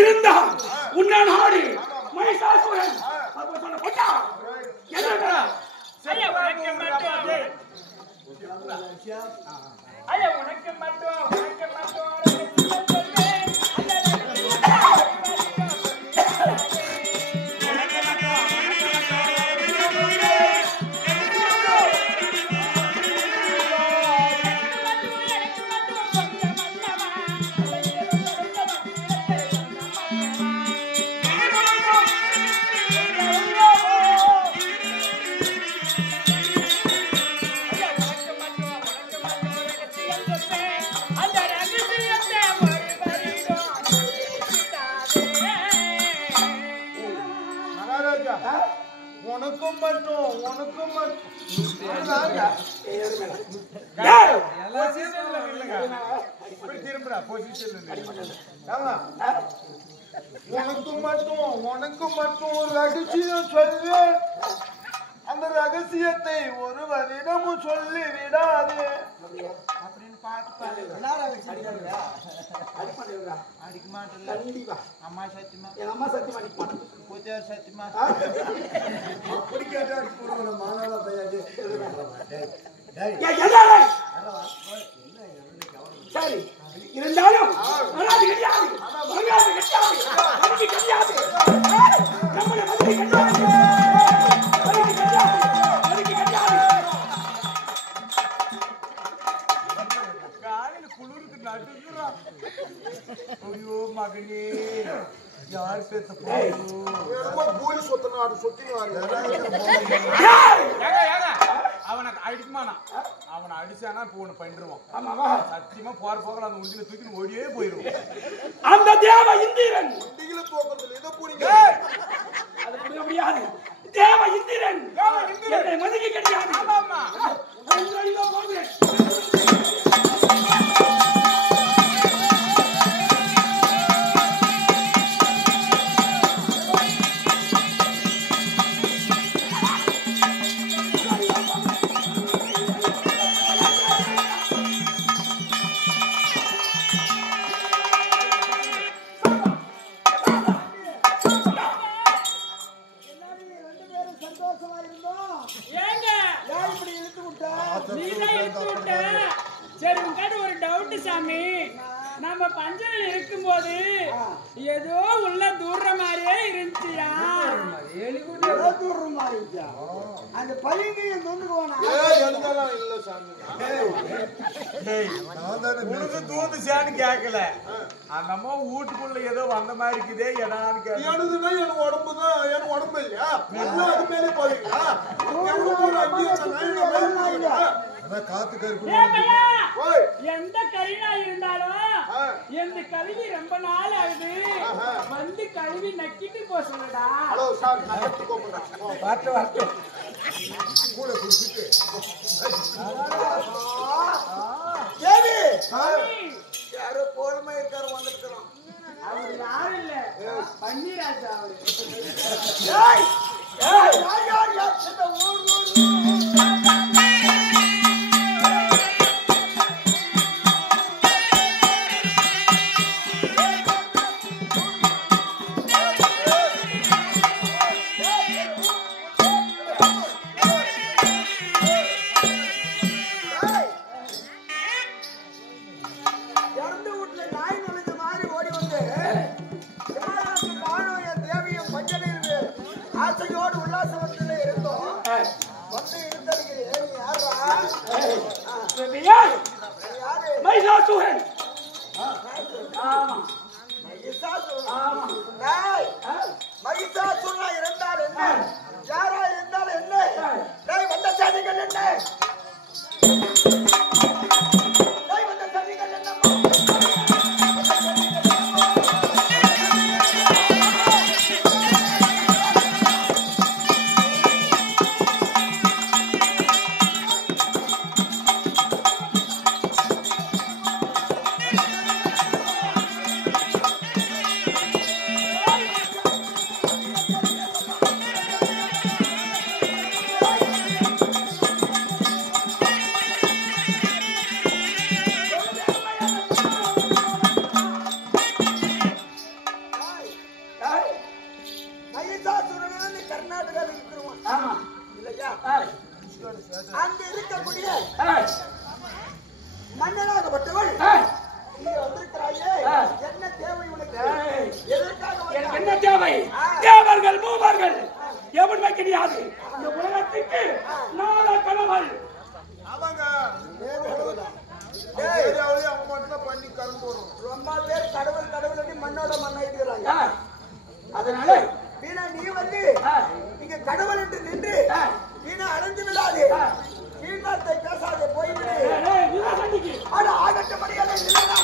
இருந்தா உன்ன நாடு மகிஷாசுரன் உனக்கு மட்டும் உனக்கு மட்டும் ஒரு ரகசியம் சொல்லு. அந்த ரகசியத்தை ஒருவரிடமும் சொல்லி விடாது அப்படின்னு பார்த்து அடிக்க மாட்டேன். அம்மா சத்தியமா என் அம்மா சத்தியமா அடிக்க மாட்டேன். பூஜார் சத்தியமா அப்படி கேட்டா மாநாள பையன் சரி இருந்தாலும் குளிருக்கு நடுங்குறான். ஐயோ மகனே யார் பேச கூலி சொத்தனாடு அவனை அடிக்குமானா அவனை அடிச்சானா இப்போ ஒண்ணு பண்ணிடுவான். சத்தியமா போற போகல அந்த உண்டியில தூக்கி ஓடியே போயிடுவோம். அந்த தேவ இந்திரன் உண்டியில தோக்கத்துல எதை போறீங்க? அது முடியாது. தேவ இந்திரன் என்னை மதிக்க கிடையாது. ஆமா சரி உங்ககிட்ட ஒரு டவுட் சாமி. நம்ம பஞ்சனையில் இருக்கும்போது ஏதோ உள்ள தூர்ற மாதிரியே இருந்துச்சியா? அந்த பையனையே நொந்துக்குவானா? இல்ல சாமி உனக்கு தூந்துச்சான்னு கேட்கல. அந்த அம்மா வீட்டுக்குள்ள ஏதோ வந்த மாதிரி இருக்குதே எடான்னு கேட்க. எனக்கு உடம்பு தான் எனக்கு உடம்பு இல்லையா? அது மேலே போவீங்களா? எந்த கரினா இருந்தாலும் எந்த கழுவி ரொம்ப நாள் ஆகுது வந்து கழுவி நக்கிட்டு போ சொல்லுடா. யாரோ போலமா இருக்காரு வந்துருக்கிறோம். அவரு யாரும் இல்ல பன்னீராஜா அவரு. மகிஷாசுரன் மகிஷாசுரனா இருந்தால் என்ன? யாரா இருந்தால் என்ன? வந்த சாதிகள் என்ன? வந்த சாதிகள் என்ன? என்ன தேவை? தேவர்கள் மூவர்கள் எவனுமே கிடையாது இந்த உலகத்துக்கு. நாள கடவுள் அவங்க ஏரியாவிலே அவங்க மட்டும் பண்ணி கலந்து வரும். ரொம்ப பேர் கடவுள் கடவுள் மண்ணோட மண்ணாயிடுறாங்க. அதனால வீணா நீ வந்து நீங்க கடவுள் என்று நின்று வீணா அடைந்து விடாது. வீணாத்தை பேசாதே, போய்விடு. ஆனா ஆகட்டப்படியாத இல்லைனா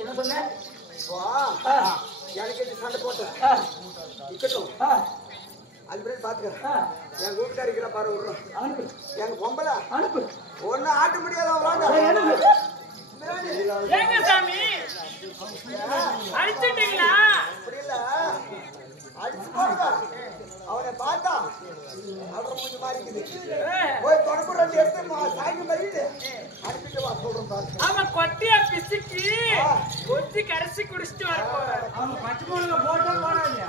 என்ன சொன்ன? எனக்கு சண்டை போட்ட இருக்கட்டும். அது பிறகு பாத்துக்க. என் வீட்டுக்காரிக்கிற பாரு அனுப்பு. எங்க பொம்பளை அனுப்பு. ஒன்னும் ஆட்ட முடியாத வாங்க. ஏங்க சாமி அடிச்சிட்டீங்களா? புரியல, அடிச்சு போடுங்க. அவனை பார்த்தா அவரை கொஞ்சம் மாறிக்குது. போய் தொடர்பு ரெண்டு எடுத்து சாய்க்கு மறிட்டு அனுப்பிட்டு வா சொல்றேன் பாரு. அவன் கொட்டிய பிசுக்கி கொத்தி கரைச்சி குடிச்சிட்டு வர போறாரு. அவங்க பச்சை மிளகா போட்டா போறாங்க.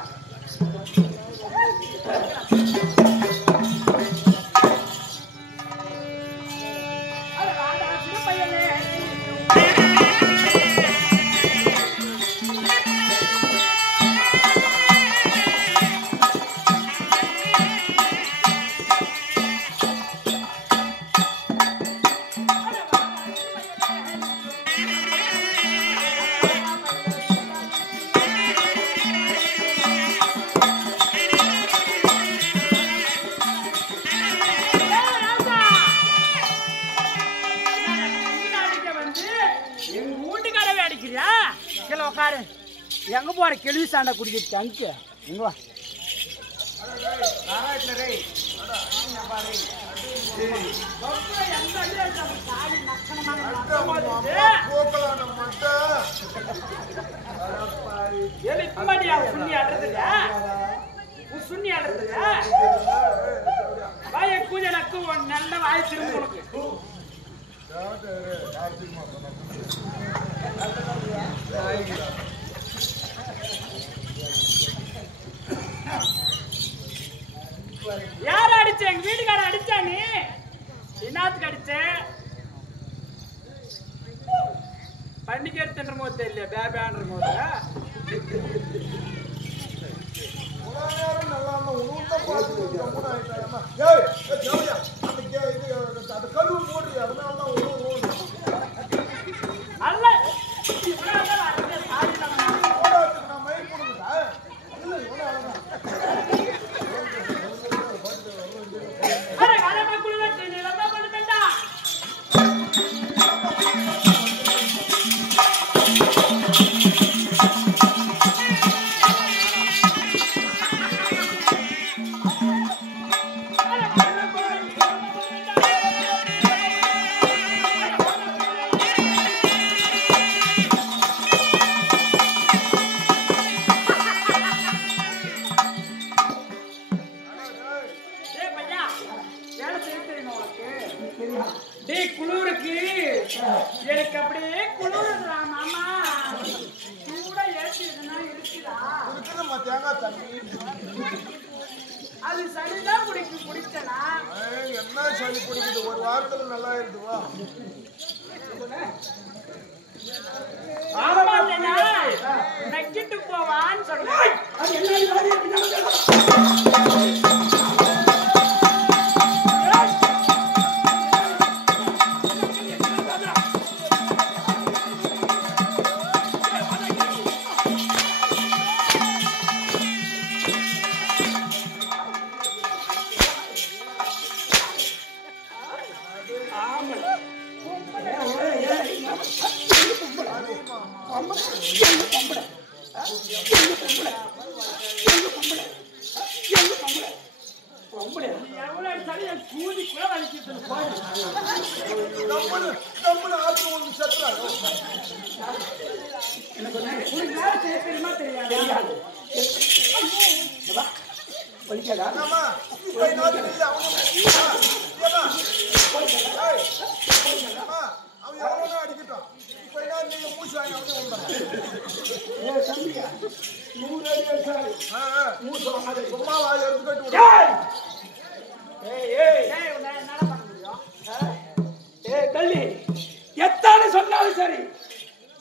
எங்க போற கேள்வி சாண்டா குடிக்க அங்க எங்க வா நல்ல வாய் திரும்ப உனக்கு யார அடிச்ச? எங்க வீட்டுக்கார அடிச்சா? நீ என்னத்துக்கு அடிச்ச? பண்டிகை தின்ற போது தெரியல, பேபேன்ற போது நல்லா கழுவு போடுறீ, அதனாலதான் அல்ல நான் மயில் போடுறா இல்ல இவ்வளவு அழகா எனக்கு எனக்கு அப்படியே குளிருதா மாமா கூட ஏசி எதுனா இருக்குதா இருக்குதும்மா தேங்காய் தண்ணி அது சளிதான் குடிச்சனா என்ன சளி பிடிக்குது ஒரு வாரத்துல நல்லா இருக்குவா ஆமா நக்கிட்டு போவான்னு சொல்றேன் அது என்ன எவ்வளவு சளி என் கூதி கூட வலிக்கிட்டு தெரியுமா தெரியாது படிக்காதா அடிக்கட்டும் நீங்க மூச்சு வாங்கி தம்பியா 100 அடி அடிச்சாரு மூச்சு வாங்காத சும்மா வாய் எடுத்துக்கிட்டு என்னால பண்ண முடியும் கள்ளி எத்தானு சொன்னாலும் சரி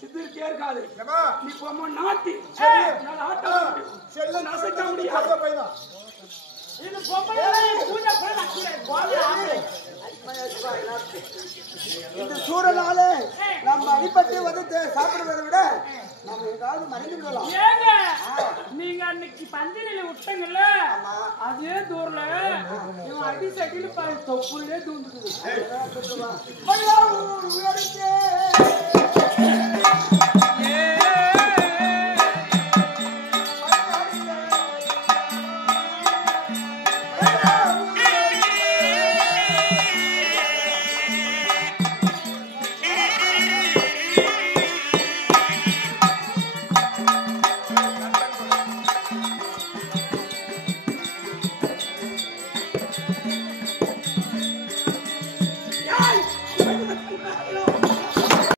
சித்திருக்கே இருக்காது நீ போமா நாட்டி செல்ல நசைக்க முடியாது இது பொம்பளை பூஜை கூட நக்கிறேன் இந்த சூழலால நம்ம அடிப்பட்டு வந்து சாப்பிடுவதை விட நம்ம எங்காவது மறைந்து விடலாம். ஏங்க நீங்க அன்னைக்கு பஞ்சனில விட்டங்கல்ல அதே தூர்ல இவன் அடி சட்டில பாரு தொப்புலே தூண்டுது.